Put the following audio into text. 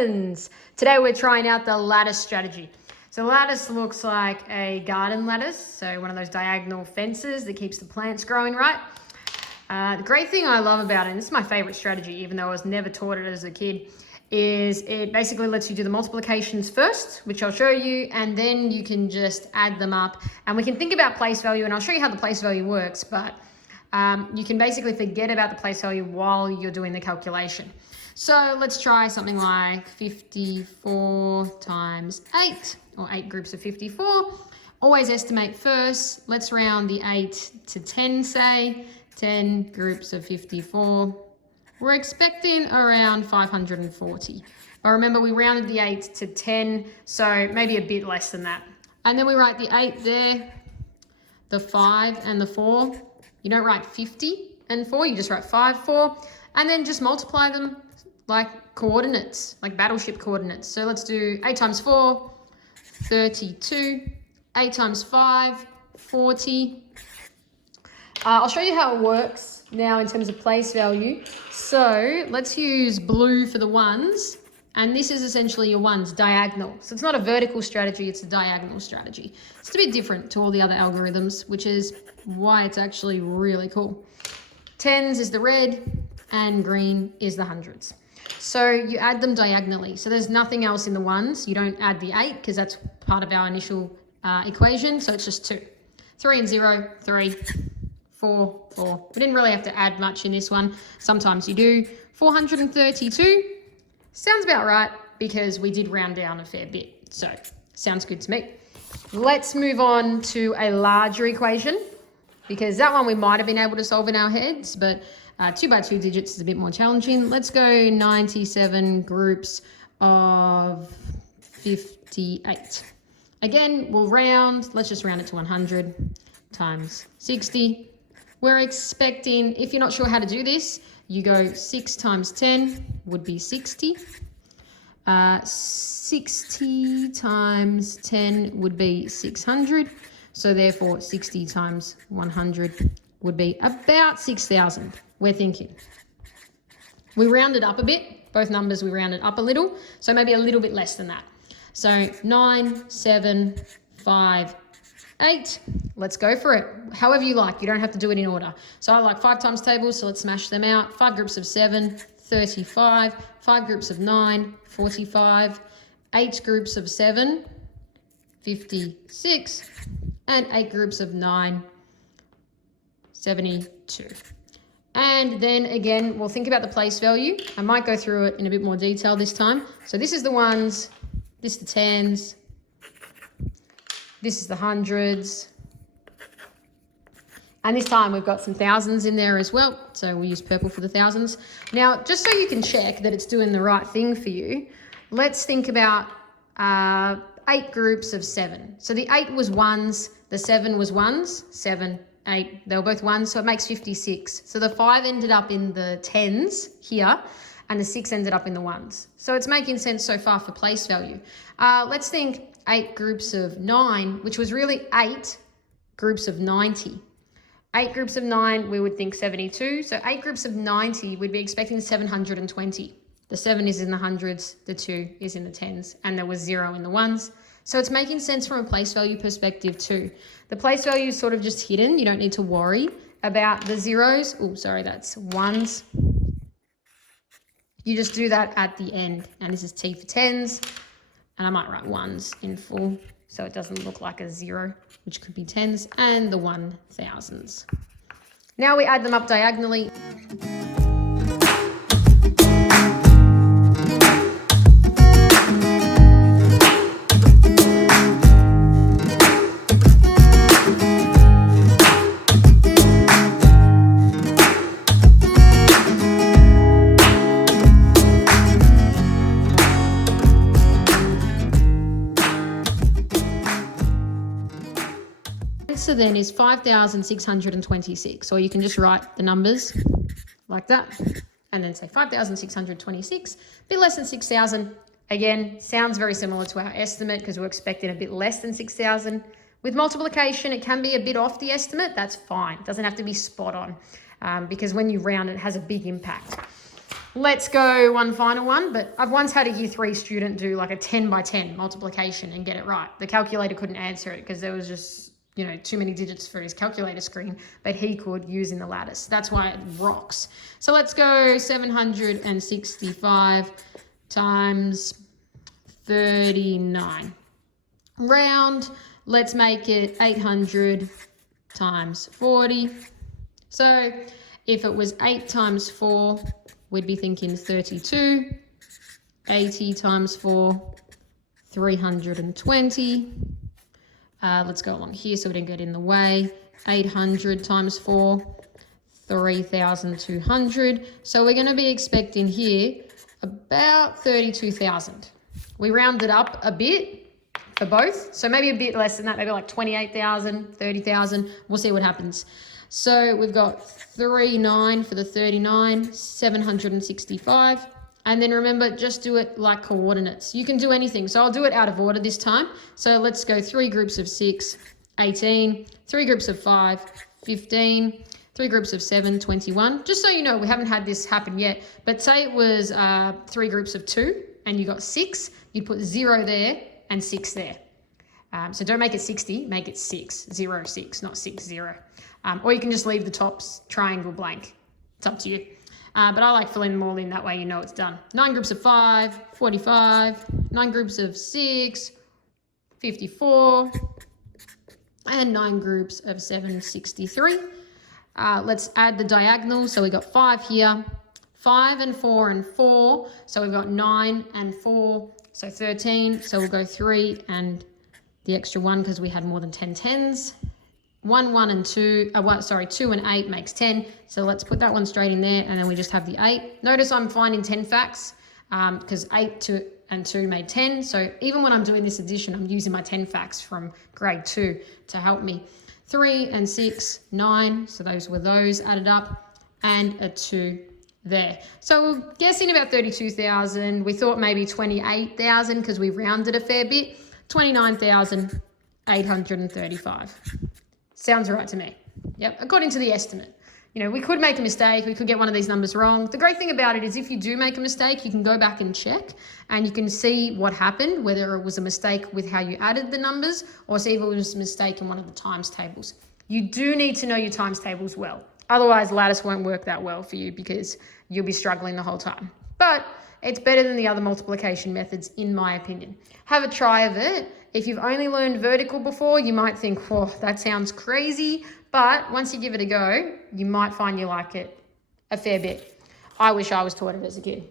friends. Today we're trying out the lattice strategy. So lattice looks like a garden lattice, so one of those diagonal fences that keeps the plants growing right. The great thing I love about it, and this is my favorite strategy even though I was never taught it as a kid, is it basically lets you do the multiplications first, which I'll show you, and then you can just add them up. And we can think about place value, and I'll show you how the place value works, but you can basically forget about the place value while you're doing the calculation. So let's try something like 54 times 8, or 8 groups of 54. Always estimate first. Let's round the 8 to 10, say. 10 groups of 54. We're expecting around 540. But remember, we rounded the 8 to 10, so maybe a bit less than that. And then we write the 8 there, the 5 and the 4. You don't write 50 and 4, you just write 5, 4, and then just multiply them like coordinates, like battleship coordinates. So let's do 8 times 4, 32, 8 times 5, 40. I'll show you how it works now in terms of place value. So let's use blue for the ones, and this is essentially your ones, diagonal. So it's not a vertical strategy, it's a diagonal strategy. It's a bit different to all the other algorithms, which is why it's actually really cool. Tens is the red, and green is the hundreds. So you add them diagonally. So there's nothing else in the ones. You don't add the 8 because that's part of our initial equation. So it's just 2. 3 and 0, 3, 4, 4. We didn't really have to add much in this one. Sometimes you do. 432 sounds about right because we did round down a fair bit. So sounds good to me. Let's move on to a larger equation, because that one we might have been able to solve in our heads, but 2 by 2 digits is a bit more challenging. Let's go 97 groups of 58. Again, we'll round. Let's just round it to 100 times 60. We're expecting, if you're not sure how to do this, you go 6 times 10 would be 60. 60 times 10 would be 600. So therefore 60 times 100 would be about 6,000, we're thinking. We rounded up a bit, both numbers we rounded up a little, so maybe a little bit less than that. So 9, 7, 5, 8. Let's go for it. However you like, you don't have to do it in order. So I like 5 times tables, so let's smash them out. 5 groups of 7, 35. 5 groups of 9, 45. 8 groups of 7, 56. And 8 groups of 9, 72. And then again, we'll think about the place value. I might go through it in a bit more detail this time. So this is the ones, this is the tens, this is the hundreds. And this time we've got some thousands in there as well. So we'll use purple for the thousands. Now, just so you can check that it's doing the right thing for you, let's think about 8 groups of 7. So the 8 was ones, the 7 was ones, 7, 8, they were both ones, so it makes 56. So the 5 ended up in the tens here, and the 6 ended up in the ones. So it's making sense so far for place value. Let's think 8 groups of 9, which was really 8 groups of 90. 8 groups of 9, we would think 72. So 8 groups of 90, we'd be expecting 720. The 7 is in the hundreds, the 2 is in the tens, and there was 0 in the ones. So it's making sense from a place value perspective too. The place value is sort of just hidden. You don't need to worry about the zeros. Oh, sorry, that's ones. You just do that at the end. And this is T for tens. And I might write ones in full so it doesn't look like a 0, which could be tens, and the 1000s. Now we add them up diagonally. Answer then is 5,626, or you can just write the numbers like that and then say 5,626, a bit less than 6,000. Again, sounds very similar to our estimate because we're expecting a bit less than 6,000. With multiplication, it can be a bit off the estimate. That's fine. It doesn't have to be spot on because when you round, it has a big impact. Let's go one final one, but I've once had a year 3 student do like a 10 by 10 multiplication and get it right. The calculator couldn't answer it because there was just, too many digits for his calculator screen, but he could using the lattice. That's why it rocks. So let's go 765 times 39. Round, let's make it 800 times 40. So if it was 8 times 4, we'd be thinking 32. 80 times 4, 320. Let's go along here so we don't get in the way. 800 times 4, 3,200. So we're going to be expecting here about 32,000. We rounded up a bit for both, so maybe a bit less than that, maybe like 28,000, 30,000. We'll see what happens. So we've got 39 for the 39, 765. And then remember, just do it like coordinates. You can do anything. So I'll do it out of order this time. So let's go 3 groups of 6, 18, 3 groups of 5, 15, 3 groups of 7, 21. Just so you know, we haven't had this happen yet. But say it was 3 groups of 2 and you got 6, you'd put 0 there and 6 there. So don't make it 60, make it 6, 0, 6, not 6, 0. Or you can just leave the top triangle blank. It's up to you. But I like filling them all in, that way you know it's done. 9 groups of 5, 45, 9 groups of 6, 54, and 9 groups of 7, 63. Let's add the diagonals. So we got 5 here, 5 and 4 and 4. So we've got 9 and 4, so 13. So we'll go 3 and the extra 1 because we had more than 10 tens. 1, 1 and 2, 2 and 8 makes 10. So let's put that one straight in there and then we just have the 8. Notice I'm finding 10 facts because 8 and 2 made 10. So even when I'm doing this addition, I'm using my 10 facts from grade 2 to help me. 3 and 6, 9. So those were those added up and a 2 there. So we're guessing about 32,000. We thought maybe 28,000 because we rounded a fair bit. 29,835. Sounds right to me. Yep, according to the estimate. We could make a mistake. We could get one of these numbers wrong. The great thing about it is if you do make a mistake, you can go back and check and you can see what happened, whether it was a mistake with how you added the numbers or see if it was a mistake in one of the times tables. You do need to know your times tables well. Otherwise, Lattice won't work that well for you because you'll be struggling the whole time. But it's better than the other multiplication methods, in my opinion. Have a try of it. If you've only learned vertical before, you might think, whoa, that sounds crazy. But once you give it a go, you might find you like it a fair bit. I wish I was taught it as a kid.